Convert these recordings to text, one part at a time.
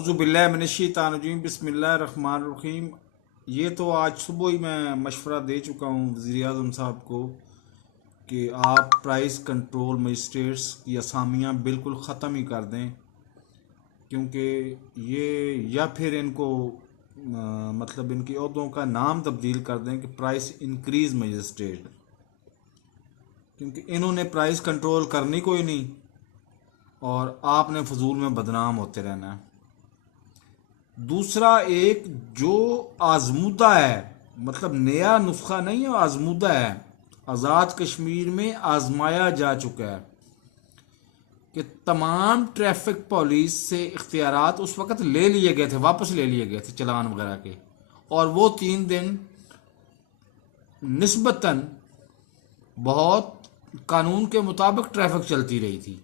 औज़ुबिल्लाहिमिनश्शैतानिर्रजीम बिस्मिल्लाहिर्रहमानिर्रहीम। ये तो आज सुबह ही मैं मशवरा दे चुका हूँ वज़ीर-ए-आज़म साहब को कि आप प्राइस कंट्रोल मजिस्ट्रेट्स की असामियाँ बिल्कुल ख़त्म ही कर दें, क्योंकि ये या फिर इनको मतलब इनकी ओहदों का नाम तब्दील कर दें कि प्राइस इंक्रीज़ मजिस्ट्रेट, क्योंकि इन्होंने प्राइस कंट्रोल करनी कोई नहीं और आपने फजूल में बदनाम होते रहना है। दूसरा, एक जो आजमूदा है, मतलब नया नुस्खा नहीं है, आजमूदा है, आज़ाद कश्मीर में आजमाया जा चुका है कि तमाम ट्रैफिक पुलिस से इख्तियारात उस वक़्त ले लिए गए थे, वापस ले लिए गए थे चलान वगैरह के, और वो 3 दिन निस्बतन बहुत कानून के मुताबिक ट्रैफिक चलती रही थी।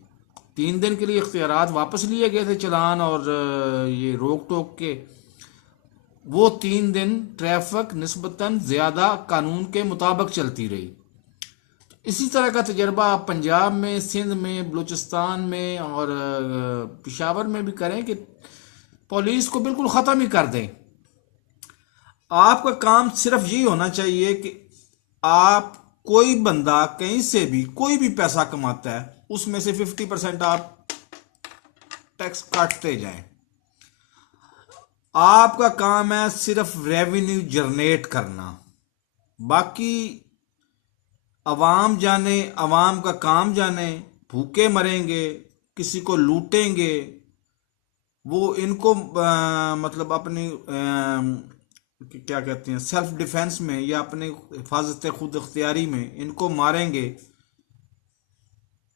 3 दिन के लिए इख्तियारात वापस लिए गए थे चलान और ये रोक टोक के। वो 3 दिन ट्रैफिक निस्बतन ज़्यादा कानून के मुताबिक चलती रही। इसी तरह का तजर्बा पंजाब में, सिंध में, बलूचिस्तान में और पेशावर में भी करें कि पुलिस को बिल्कुल ख़त्म ही कर दें। आपका काम सिर्फ यही होना चाहिए कि आप, कोई बंदा कहीं से भी कोई भी पैसा कमाता है, उसमें से 50% आप टैक्स काटते जाएं। आपका काम है सिर्फ रेवेन्यू जनरेट करना, बाकी अवाम जाने, अवाम का काम जाने। भूखे मरेंगे, किसी को लूटेंगे, वो इनको मतलब अपनी क्या कहते हैं, सेल्फ डिफेंस में या अपने हिफाजत खुद अख्तियारी में इनको मारेंगे।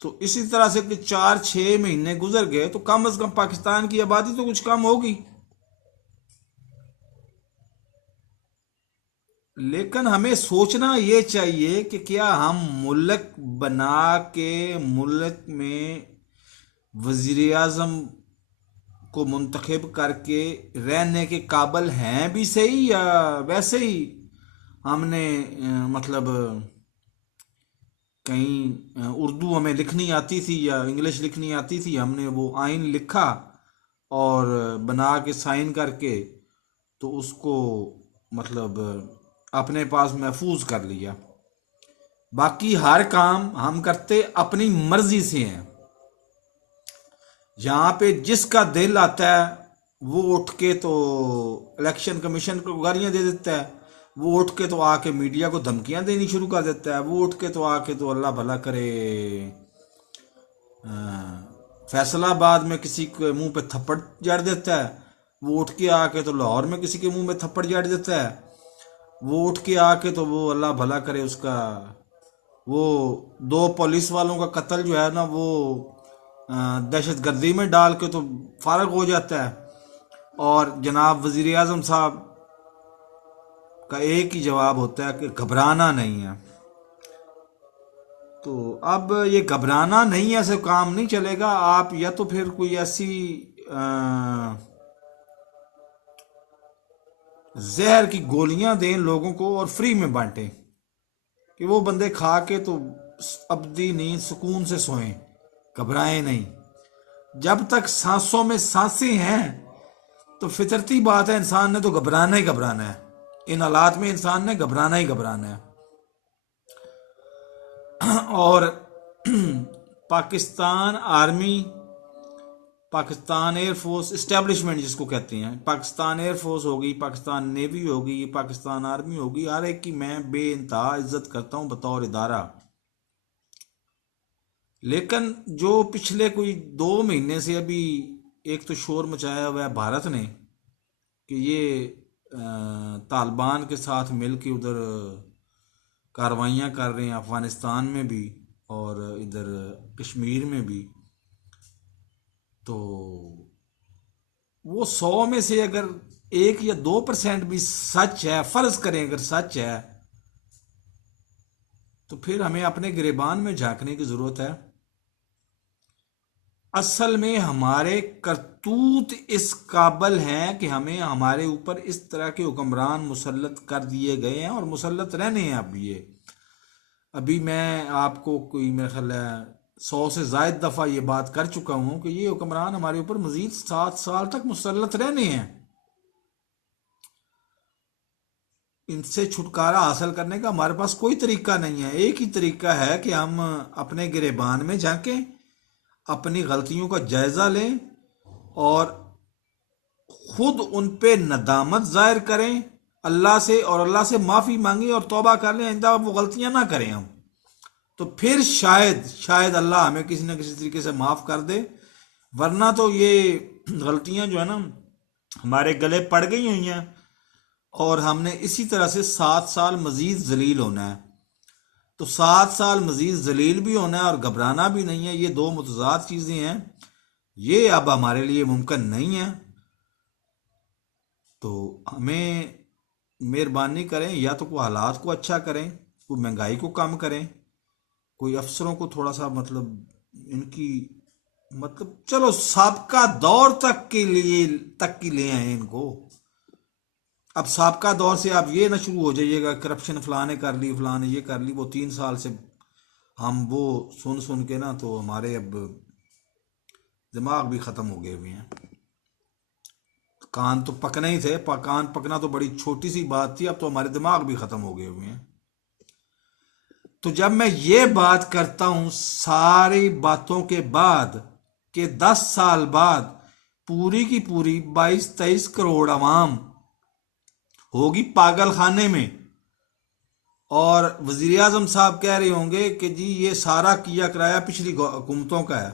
तो इसी तरह से कि 4-6 महीने गुजर गए तो कम से कम पाकिस्तान की आबादी तो कुछ कम होगी। लेकिन हमें सोचना ये चाहिए कि क्या हम मुल्क बना के मुल्क में वज़ीर आज़म को मुंतखब करके रहने के काबिल हैं भी सही, या वैसे ही हमने मतलब कहीं उर्दू हमें लिखनी आती थी या इंग्लिश लिखनी आती थी, हमने वो आइन लिखा और बना के साइन करके तो उसको मतलब अपने पास महफूज कर लिया। बाकी हर काम हम करते अपनी मर्जी से हैं। यहाँ पे जिसका दिल आता है वो उठ के तो इलेक्शन कमीशन को गालियाँ दे देता है, वो उठ के तो आके मीडिया को धमकियाँ देनी शुरू कर देता है, वो उठ के तो आके तो अल्लाह भला करे फैसलाबाद में किसी के मुंह पे थप्पड़ जड़ देता है, वो उठ के आके तो लाहौर में किसी के मुंह में थप्पड़ जड़ देता है, वो उठ के आके तो वो अल्लाह भला करे उसका वो 2 पुलिस वालों का कत्ल जो है ना, वो दहशत गर्दी में डाल के तो फारग हो जाता है। और जनाब वज़ीर आज़म साहब का एक ही जवाब होता है कि घबराना नहीं है। तो अब ये घबराना नहीं है, ऐसे काम नहीं चलेगा। आप या तो फिर कोई ऐसी जहर की गोलियां दें लोगों को और फ्री में बांटें कि वो बंदे खा के तो अब्दी नींद सुकून से सोएं, घबराएं नहीं। जब तक सांसों में सांसें हैं तो फितरती बात है, इंसान ने तो घबराना ही घबराना है। इन हालात में इंसान ने घबराना ही घबराना है। और Pakistan army, Pakistan air force establishment जिसको कहते हैं, पाकिस्तान एयरफोर्स होगी, पाकिस्तान नेवी होगी, पाकिस्तान आर्मी होगी, हर एक की मैं बेइंतहा इज्जत करता हूँ बतौर इदारा। लेकिन जो पिछले कोई 2 महीने से अभी एक तो शोर मचाया हुआ है भारत ने कि ये तालिबान के साथ मिल के उधर कार्रवाइयाँ कर रहे हैं, अफ़गानिस्तान में भी और इधर कश्मीर में भी, तो वो 100 में से अगर 1 या 2% भी सच है, फर्ज करें अगर सच है, तो फिर हमें अपने गिरेबान में झांकने की ज़रूरत है। असल में हमारे करतूत इस काबिल हैं कि हमें हमारे ऊपर इस तरह के हुक्मरान मुसल्लत कर दिए गए हैं और मुसल्लत रहने हैं। अब ये अभी मैं आपको कोई मेरा ख्याल है 100 से ज़ायद दफ़ा ये बात कर चुका हूँ कि ये हुक्मरान हमारे ऊपर मज़ीद 7 साल तक मुसल्लत रहने हैं। इनसे छुटकारा हासिल करने का हमारे पास कोई तरीका नहीं है। एक ही तरीका है कि हम अपने गिरेबान में झांकें, अपनी गलतियों का जायज़ा लें और खुद उन पे नदामत जाहिर करें अल्लाह से, और अल्लाह से माफ़ी मांगे और तौबा कर लें, आइंदा वो गलतियां ना करें हम। तो फिर शायद शायद अल्लाह हमें किसी न किसी तरीके से माफ़ कर दे। वरना तो ये गलतियां जो है ना हमारे गले पड़ गई हुई हैं, और हमने इसी तरह से 7 साल मज़ीद जलील होना है। तो 7 साल मज़ीद जलील भी होना है और घबराना भी नहीं है। ये दो मुतज़ाद चीज़ें हैं, ये अब हमारे लिए मुमकिन नहीं है। तो हमें मेहरबानी करें, या तो कोई हालात को अच्छा करें, कोई महंगाई को कम करें, कोई अफसरों को थोड़ा सा इनकी चलो साबका दौर तक के लिए तक की ले आए इनको। अब साबका दौर से आप ये ना शुरू हो जाइएगा करप्शन फलाने कर ली, फलाने ये कर ली, वो 3 साल से हम वो सुन सुन के ना तो हमारे अब दिमाग भी ख़त्म हो गए हुए हैं। कान तो पकने ही थे, कान पकना तो बड़ी छोटी सी बात थी, अब तो हमारे दिमाग भी ख़त्म हो गए हुए हैं। तो जब मैं ये बात करता हूं सारी बातों के बाद कि 10 साल बाद पूरी की पूरी 22-23 करोड़ आवाम होगी पागल खाने में, और वजीर आजम साहब कह रहे होंगे कि जी ये सारा किया कराया पिछली हुकूमतों का है,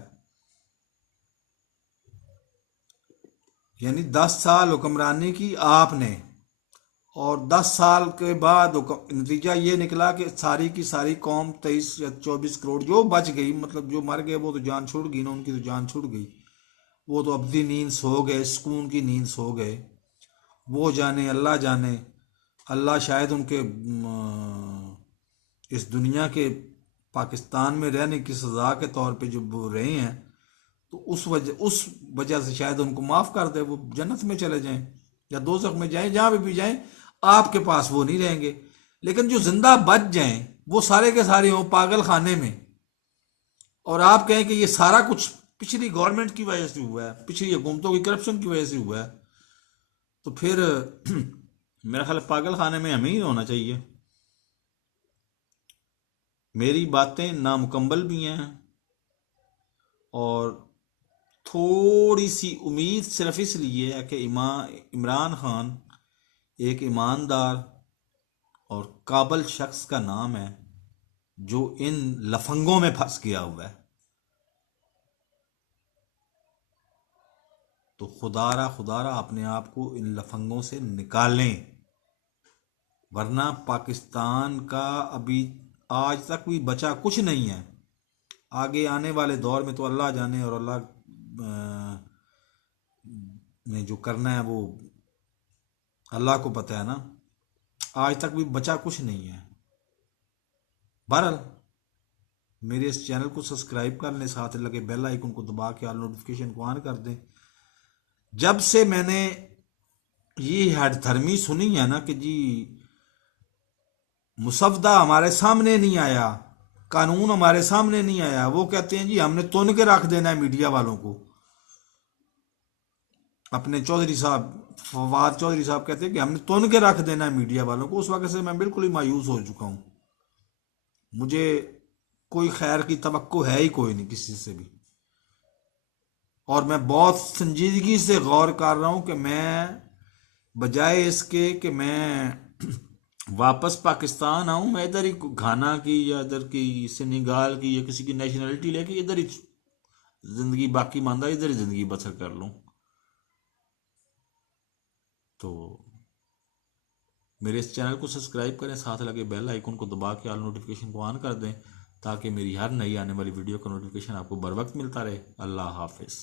यानी 10 साल हुक्मरानी की आपने, और 10 साल के बाद नतीजा ये निकला कि सारी की सारी कौम 23 या 24 करोड़ जो बच गई, जो मर गए वो तो जान छुड़ गई ना, उनकी तो जान छुड़ गई, वो तो अब्दी नींद सो गए, सुकून की नींद सो गए। वो जाने, अल्लाह जाने, अल्लाह शायद उनके इस दुनिया के पाकिस्तान में रहने की सज़ा के तौर पे जो वो रहे हैं, तो उस वजह से शायद उनको माफ़ कर दे, वो जन्नत में चले जाएं या दोज़ख में जाएं, जहाँ भी जाएं आपके पास वो नहीं रहेंगे। लेकिन जो जिंदा बच जाएं वो सारे के सारे हों पागल खाने में, और आप कहें कि ये सारा कुछ पिछली गवर्नमेंट की वजह से हुआ है, पिछली हुकूमतों की करप्शन की वजह से हुआ है, तो फिर मेरा ख्याल पागल खाने में हमें ही होना चाहिए। मेरी बातें नामुकम्मल भी हैं, और थोड़ी सी उम्मीद सिर्फ इसलिए है कि इमरान खान एक ईमानदार और काबिल शख्स का नाम है जो इन लफंगों में फंस गया हुआ है। तो खुदारा अपने आप को इन लफंगों से निकालें, वरना पाकिस्तान का अभी आज तक भी बचा कुछ नहीं है। आगे आने वाले दौर में तो अल्लाह जाने, और अल्लाह ने जो करना है वो अल्लाह को पता है ना। आज तक भी बचा कुछ नहीं है। बहरहाल मेरे इस चैनल को सब्सक्राइब कर लें, साथ लगे बेल आइकन को दबा के ऑल नोटिफिकेशन को ऑन कर दें। जब से मैंने ये हठधर्मी सुनी है ना कि जी मुसवदा हमारे सामने नहीं आया, कानून हमारे सामने नहीं आया, वो कहते हैं जी हमने तुन के रख देना है मीडिया वालों को। अपने चौधरी साहब, फवाद चौधरी साहब कहते हैं कि हमने तुन के रख देना है मीडिया वालों को। उस वक्त से मैं बिल्कुल ही मायूस हो चुका हूं। मुझे कोई खैर की तवक्को है ही कोई नहीं किसी से भी, और मैं बहुत संजीदगी से गौर कर रहा हूं कि मैं बजाय इसके कि मैं वापस पाकिस्तान आऊं, मैं इधर ही घाना की या इधर की सेनेगाल की या किसी की नेशनलिटी लेके इधर ही जिंदगी बाकी मानदा इधर ही जिंदगी बसर कर लूं। तो मेरे इस चैनल को सब्सक्राइब करें, साथ लगे बेल आइकन को दबा के ऑल नोटिफिकेशन को ऑन कर दें, ताकि मेरी हर नई आने वाली वीडियो का नोटिफिकेशन आपको बर वक्त मिलता रहे। अल्लाह हाफिज़।